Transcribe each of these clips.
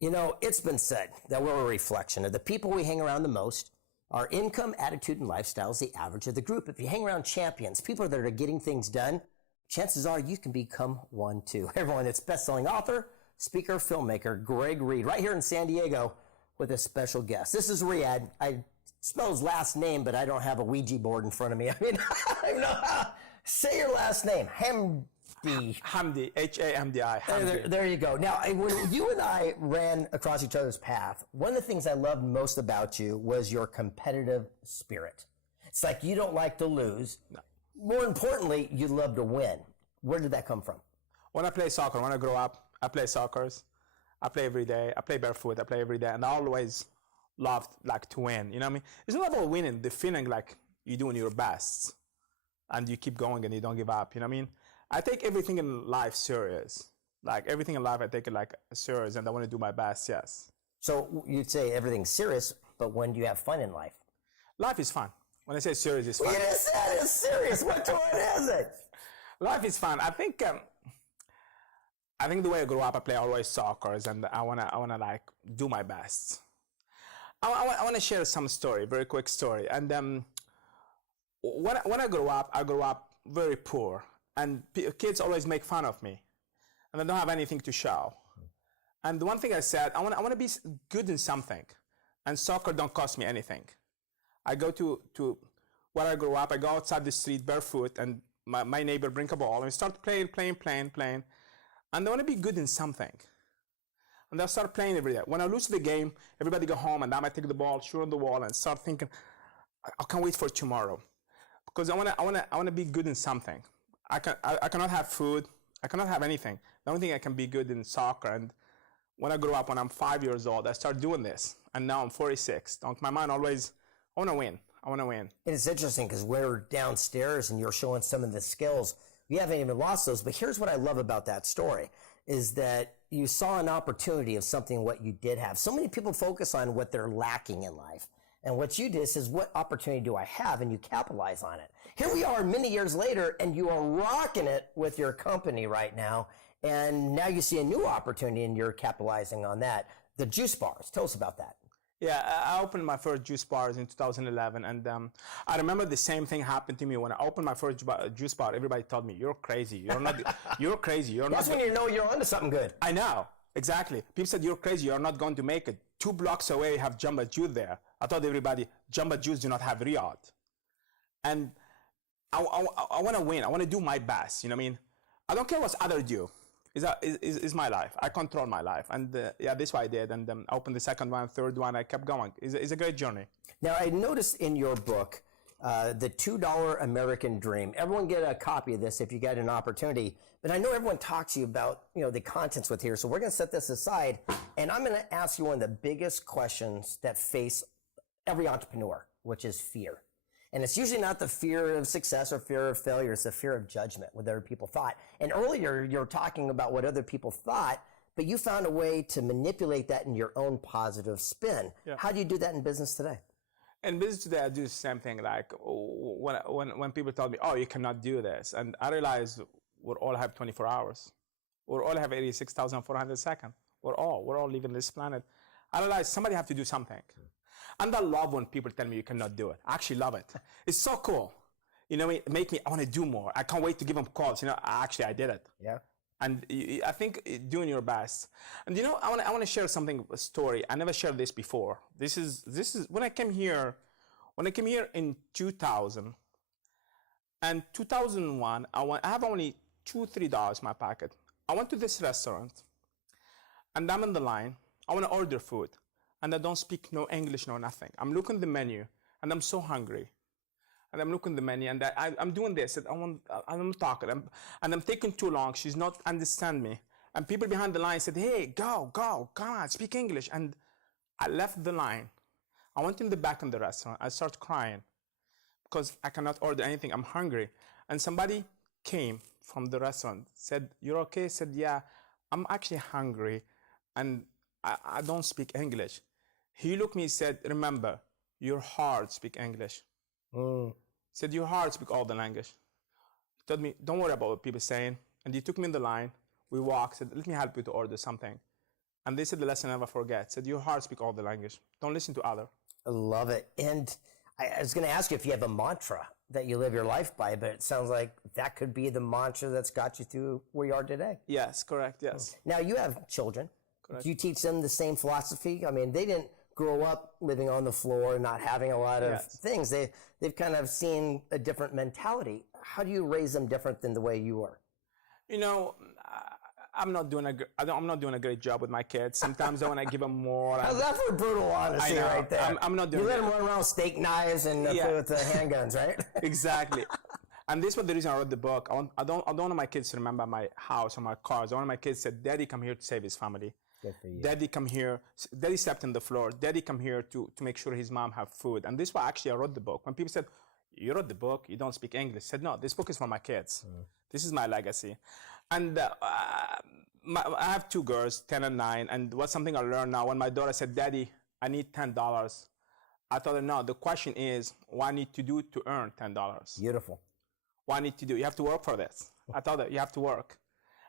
You know, it's been said that we're a reflection of the people we hang around the most. Our income, attitude, and lifestyle is the average of the group. If you hang around champions, people that are getting things done, chances are you can become one too. Everyone, it's best-selling author, speaker, filmmaker, Reid, right here in San Diego with a special guest. This is Riadh. I spell his last name, but I don't have a Ouija board in front of me. I mean, I don't know how. Say your last name. Hamdi. Hamdi, H-A-M-D-I. There you go. Now, when you and I ran across each other's path, one of the things I loved most about you was your competitive spirit. It's like you don't like to lose. No. More importantly, you love to win. Where did that come from? When I play soccer, when I grow up, I play soccer. I play every day. I play barefoot. I play every day. And I always loved like to win. You know what I mean? It's not about winning. The feeling like you're doing your best and you keep going and you don't give up. You know what I mean? I take everything in life serious. Like everything in life, I take it like serious and I want to do my best, yes. So you'd say everything's serious, but when do you have fun in life? Life is fun. When I say serious, it's fun. You just said it's serious. What one is it? Life is fun. I think the way I grew up, I play always soccer and I wanna like do my best. I wanna share some story, very quick story. And when I grew up very poor. And kids always make fun of me, and I don't have anything to show. And the one thing I said, I want to be good in something, and soccer don't cost me anything. I go to where I grew up. I go outside the street barefoot, and my neighbor bring a ball, and we start playing. And I want to be good in something. And I start playing every day. When I lose the game, everybody go home, and I might take the ball, shoot on the wall, and start thinking, I can't wait for tomorrow, because I want to be good in something. I cannot have food. I cannot have anything. The only thing I can be good in soccer. And when I grew up, when I'm 5 years old, I started doing this. And now I'm 46. Donc my mind always, I want to win. I want to win. And it's interesting because we're downstairs and you're showing some of the skills. You haven't even lost those. But here's what I love about that story is that you saw an opportunity of something what you did have. So many people focus on what they're lacking in life. And what you did is, what opportunity do I have? And you capitalize on it. Here we are many years later, and you are rocking it with your company right now. And now you see a new opportunity, and you're capitalizing on that. The juice bars. Tell us about that. Yeah, I opened my first juice bars in 2011. And I remember the same thing happened to me. When I opened my first juice bar, everybody told me, you're crazy. You're not, you're crazy. That's when you know you're onto something good. I know. Exactly. People said, you're crazy. You're not going to make it. 2 blocks away, you have Jamba Juice there. I told everybody, Jamba Juice do not have Riadh. And I want to win. I want to do my best. You know what I mean? I don't care what others do. It's my life. I control my life. And yeah, this is what I did. And I opened the second one, third one. I kept going. It's a great journey. Now, I noticed in your book, the $2 American Dream. Everyone get a copy of this if you get an opportunity. But I know everyone talks to you about, the contents with here. So we're going to set this aside. And I'm going to ask you one of the biggest questions that face every entrepreneur, which is fear. And it's usually not the fear of success or fear of failure. It's the fear of judgment, what other people thought. And earlier, you're talking about what other people thought, but you found a way to manipulate that in your own positive spin. Yeah. How do you do that in business today? In business today, I do the same thing. Like when people tell me, oh, you cannot do this. And I realize we all have 24 hours. We all have 86,400 seconds. We're all living this planet. I realize somebody have to do something. And I love when people tell me you cannot do it. I actually love it. It's so cool. It make me, I want to do more. I can't wait to give them calls. I did it. Yeah. And I think doing your best. And I want to share a story. I never shared this before. This is when I came here in 2000 and 2001, I have only $2-3 in my pocket. I went to this restaurant and I'm in the line. I want to order food and I don't speak no English, no nothing. I'm looking at the menu and I'm so hungry. And I'm looking at the menu and I'm doing this. I'm talking and I'm taking too long. She's not understand me. And people behind the line said, hey, go, come on, speak English. And I left the line. I went in the back of the restaurant. I started crying because I cannot order anything. I'm hungry. And somebody came from the restaurant, said, you're okay? I said, yeah, I'm actually hungry and I don't speak English. He looked at me and said, remember, your heart speak English. Said, your heart speak all the language. He told me, don't worry about what people are saying. And he took me in the line. We walked, said, let me help you to order something. And this is the lesson I never forget. Said your heart speak all the language. Don't listen to other. I love it. And I was going to ask you if you have a mantra that you live your life by, but it sounds like that could be the mantra that's got you through where you are today. Yes, correct, yes. Now, you have children. Correct. Do you teach them the same philosophy? I mean, they didn't grow up living on the floor and not having a lot of things. They've kind of seen a different mentality. How do you raise them different than the way you were? You know, I'm not doing a great job with my kids. Sometimes I want to give them more. How's that for brutal honesty right there? I'm not doing You let them run around with steak knives and with the handguns, right? Exactly. And this was the reason I wrote the book. I don't want my kids to remember my house or my cars. I want my kids to say, Daddy come here to save his family. Good for you. Daddy come here. Daddy slept on the floor. Daddy come here to make sure his mom have food. And this is why actually I wrote the book. When people said, you wrote the book, you don't speak English. I said, no, this book is for my kids. This is my legacy. And I have two girls, 10 and 9. And what's something I learned now, when my daughter said, Daddy, I need $10. I told her, no, the question is, what I need to do to earn $10? Beautiful. What I need to do, you have to work for this. I told her, you have to work.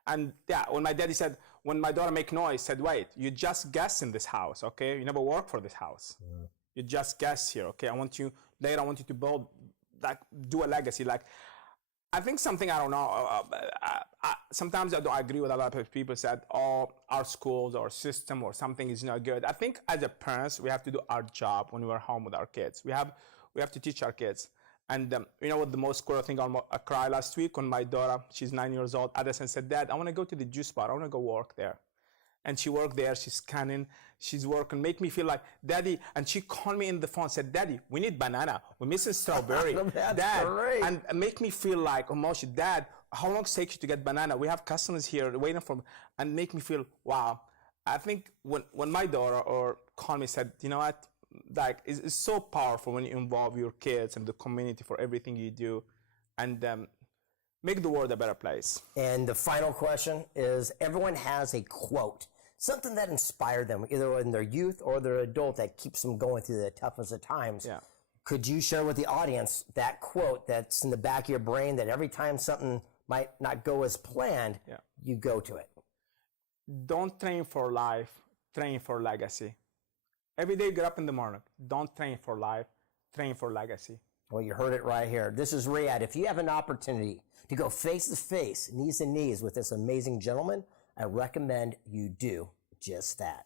And yeah, when my daddy said, when my daughter make noise, said, wait, you just guess in this house, okay? You never work for this house. You just guess here, okay? Later I want you to build, like, do a legacy. Like, I think something, I don't know, sometimes I don't agree with a lot of people said, oh, our schools or system or something is not good. I think as a parents, we have to do our job when we're home with our kids. We have to teach our kids. And you know what the most cool thing, I cried last week when my daughter, she's 9 years old, Addison said, Dad, I want to go to the juice bar. I want to go work there. And she worked there, she's scanning, she's working, make me feel like, Daddy, and she called me in the phone, said, Daddy, we need banana, we're missing strawberry. Dad, great. and make me feel like, oh, Moshe, Dad, how long does it take you to get banana? We have customers here waiting for me, and make me feel, wow. I think when my daughter or called me, said, you know what, like, it's so powerful when you involve your kids and the community for everything you do, and make the world a better place. And the final question is, everyone has a quote, something that inspired them, either in their youth or their adult, that keeps them going through the toughest of times. Yeah. Could you share with the audience that quote that's in the back of your brain that every time something might not go as planned, you go to it? Don't train for life, train for legacy. Every day you get up in the morning, don't train for life, train for legacy. Well, you heard it right here. This is Riadh. If you have an opportunity to go face to face, knees to knees with this amazing gentleman, I recommend you do just that.